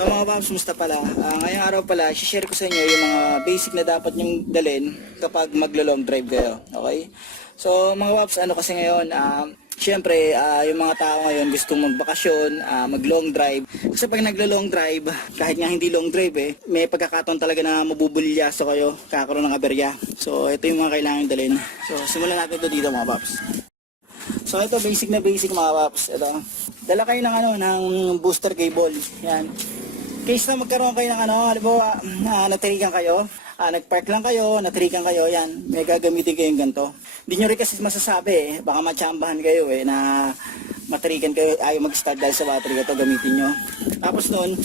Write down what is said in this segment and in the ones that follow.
So mga paps, musta pala? Ngayong araw pala, share ko sa inyo yung mga basic na dapat nyong dalhin kapag maglo-long drive kayo. Okay? So mga paps, ano kasi ngayon, syempre, yung mga tao ngayon gustong magbakasyon, mag-long drive. Kasi pag naglo-long drive, kahit nga hindi long drive may pagkakataon talaga na mabubulyaso kayo, kakaroon ng aberya. So ito yung mga kailangan dalhin. So simulan natin ito dito mga paps. So ito basic na basic mga paps. Ito. Dala kayo ng ng booster cable. Yan. Case na magkaroon kayo ng halimbawa, natrigan kayo, nagpark lang kayo, natrigan kayo, yan, may gagamitin kayong ganito. Hindi nyo rin kasi masasabi baka matsambahan kayo na matrigan kayo, ayaw mag-start dahil sa battery, ito gamitin nyo. Tapos nun,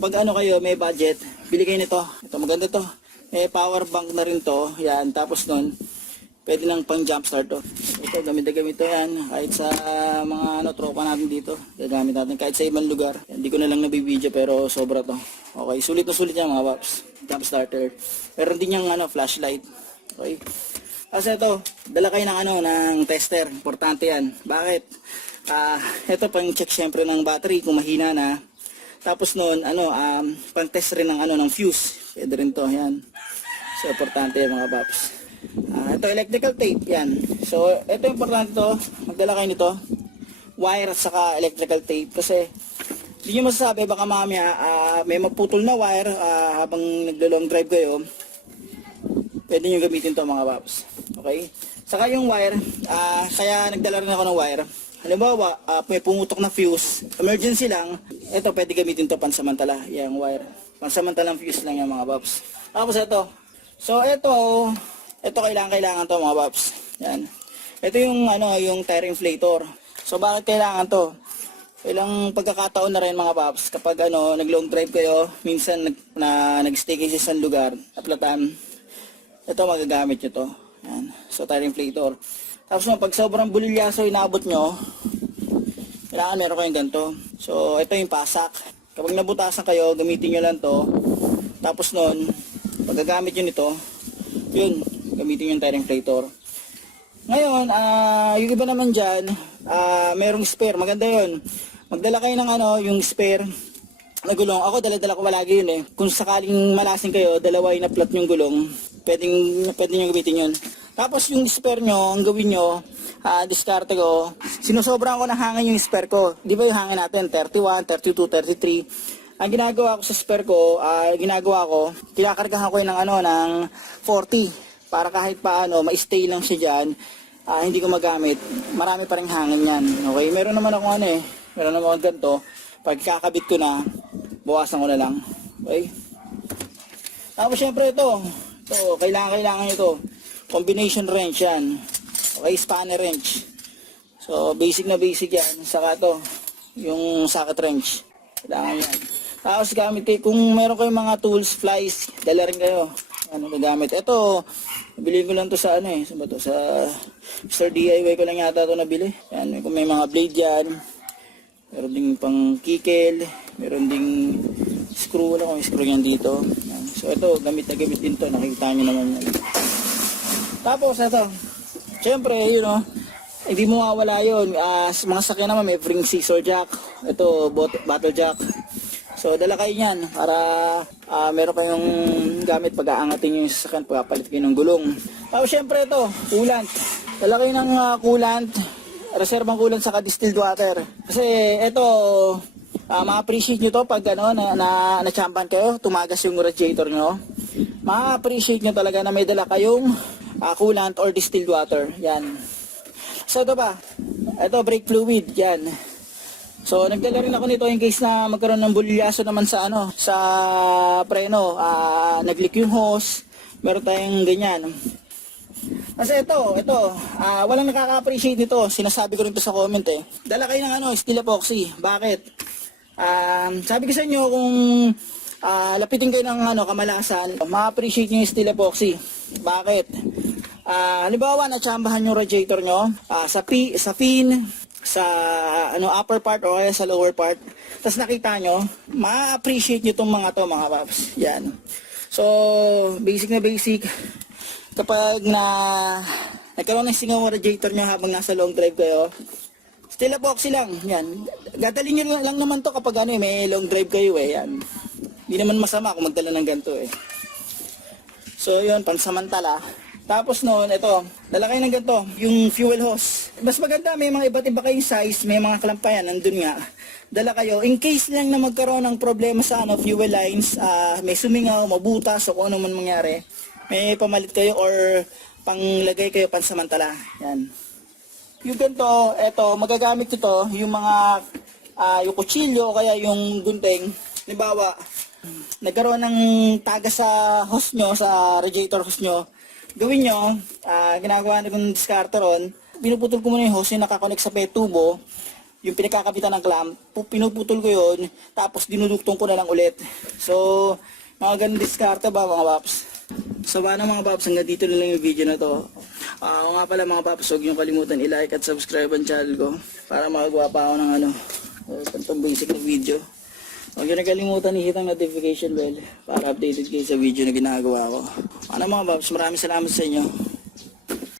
pag kayo, may budget, bili kayo nito. Ito maganda to. May power bank na rin to, yan. Tapos nun, pwede lang pang jump start to. Ito, gamit na gamit to yan. Kahit sa mga tropa natin dito. Gagamit natin kahit sa ibang lugar. Hindi ko na lang nabibideo pero sobra to. Okay, sulit na sulit yan mga paps. Jump starter. Meron din yung flashlight. Okay. Kasi ito, dala kayo ng tester. Importante yan. Bakit? Ito pang check syempre ng battery kung mahina na. Tapos noon, pang test rin ng fuse. Pwede rin to, yan. So, importante yan mga paps. Ito electrical tape, yan. So ito importante to, magdala kayo nito, wire at saka electrical tape, kasi hindi nyo masasabi baka mamaya may maputol na wire habang naglo-long drive kayo, pwede nyo gamitin to mga paps. Okay, saka yung wire, kaya nagdala rin ako ng wire. Halimbawa may pumutok na fuse, emergency lang, ito pwede gamitin to pansamantala, yung wire, pansamantalang fuse lang yung mga paps. Tapos ito, so ito kailangan to mga paps. Yan. Ito yung yung tire inflator. So bakit kailangan to? Ilang pagkakataon na rin mga paps kapag nag-long drive kayo, minsan nag-stay kayo sa isang lugar, aplatan. Ito magagamit nyo to. Yan. So tire inflator. Tapos pag sobrang bulilyaso inaabot nyo, kailangan meron kayong ganito. So ito yung pasak. Kapag nabutasan kayo, gamitin nyo lang to. Tapos nun, paggagamit nyo nito, yun, gamitin yung tire inflator. Ngayon, yung iba naman dyan, merong spare. Maganda yun. Magdala kayo ng yung spare na gulong. Ako, dala-dala ko palagi yun Kung sakaling malasing kayo, dalawa yung na-flat yung gulong, pwede nyo gamitin yun. Tapos yung spare nyo, ang gawin nyo, diskarte ko, sinusobrahan ko ng hangin yung spare ko. Di ba yung hangin natin, 31, 32, 33. Ang ginagawa ko sa spare ko, kinakargahan ko yun ng 40. Para kahit paano, ma-stay lang siya dyan, hindi ko magamit, marami pa rin hangin yan. Okay, meron naman akong meron naman akong ganito, pag kakabit ko na, bawasan ko na lang. Okay. Tapos syempre ito kailangan ito, combination wrench yan. Okay, spanner wrench. So, basic na basic yan. Saka ito, yung socket wrench. Kailangan yan. Tapos gamit kung meron kayong mga tools, flies, dala rin kayo. Gagamit. Ito, nabili ko lang to sa sa ba to? Sa Mr. DIY ko lang yata ito nabili. Yan, kung may mga blade yan. Meron ding pang kikel, meron ding screw, wala kung screw yan dito. Yan. So ito, gamit na gamit din to, nakikita nyo naman yan. Tapos ito, syempre, hindi mo mawawala yun. Mga sakyan naman, may spring scissor jack. Ito, bottle jack. So dala kayo niyan para meron kayong gamit pag aangatin yung sasakyan, pagpapalit kayo ng gulong. Tapos syempre ito, coolant. Dala kayo ng coolant, reserbang coolant sa distilled water. Kasi ito, ma-appreciate nyo to pag na-champan kayo, tumagas yung radiator nyo. Ma-appreciate nyo talaga na may dala kayong coolant or distilled water. Yan. So ito pa, ito brake fluid, yan. So nagdala rin ako nito in case na magkaroon ng bulyaso naman sa sa preno, nag-leak yung hose, meron tayong ganyan. Kasi ito, walang nakaka-appreciate nito, sinasabi ko rin to sa comment Dala kayo ng steel epoxy. Bakit? Sabi ko sa inyo kung lapitin kayo ng kamalasan, ma-appreciate nyo yung steel epoxy. Bakit? Halimbawa, natsambahan yung radiator nyo, sa fin, sa upper part o sa lower part, tapos nakita nyo, ma-appreciate nyo itong mga paps. Yan. So, basic na basic, kapag nagkaroon ng singaw radiator nyo habang nasa long drive kayo, Still epoxy lang, yan. Gadalhin nyo lang naman to kapag ano, may long drive kayo yan. Hindi naman masama kung magdala ng ganito So yun, pansamantala. Tapos noon, ito, dala kayo ng ganito, yung fuel hose. Mas maganda, may mga iba't iba kayong size, may mga klampayan, nandun nga. Dala kayo, in case lang na magkaroon ng problema sa fuel lines, may sumingaw, mabutas, o kung ano man mangyari, may pamalit kayo or panglagay kayo pansamantala. Yan. Yung ganito, eto, magagamit ito, yung mga, yung kutsilyo, kaya yung gunting. Halimbawa, nagkaroon ng taga sa hose nyo, sa radiator hose nyo, gawin nyo, ginagawa na kong discardar ron, pinuputol ko muna yung hose yung nakakonect sa tubo, yung pinakakapitan ng clamp, pinuputol ko yun, tapos dinuduktong ko na lang ulit. So, mga ganun discardar ba mga paps? So paano mga paps, hanggang dito na lang yung video na to. Ako nga pala mga paps, huwag nyo kalimutan i-like at subscribe ang channel ko para makagawa pa ako ng ganitong basic na video. Huwag nyo nakalimutan i-hit ang notification bell para updated kayo sa video na ginagawa ko. Ano mga paps, maraming salamat sa inyo.